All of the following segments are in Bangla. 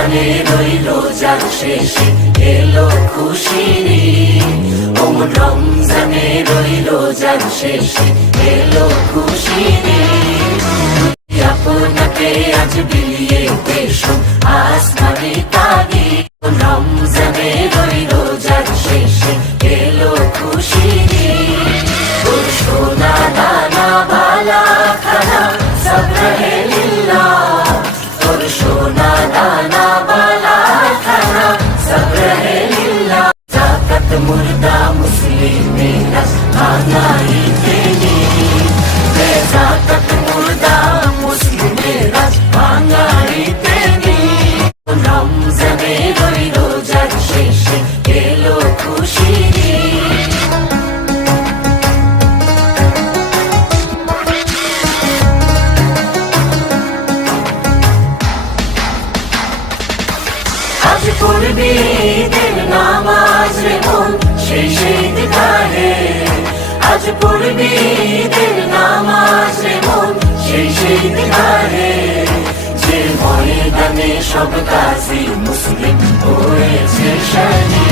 রমজানে রইল যার শেষে এলো খুশিরি ওম রমজানে রইল যার শেষে এলো খুশিরি আপনাকে আজ বিলিয়ে পেশো আসমানি Mudamos Minas, Anaí. পড়বি দিন নামাজ রে মন সেই সেই দিঘাহে আজ পড়বি দিন নামাজ রে মন সেই সেই দিঘাহে যে ময়দানে সব কাজী মুসলিম হয়েছে শানি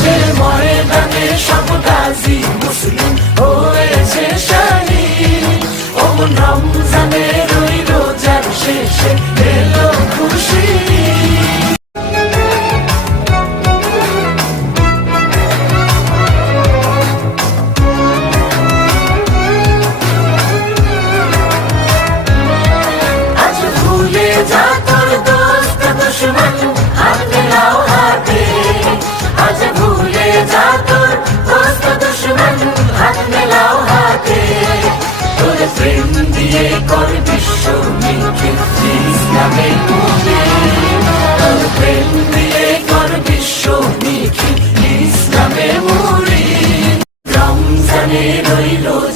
যে ময়দানে সব কাজী মুসলিম হয়েছে শানি ওমন রমজানে রইল যার শেষে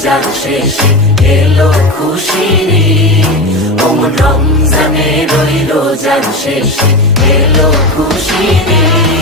যার শেষে এলো খুশিরি ওমন রমজানে রইল যার শেষে এলো খুশিরি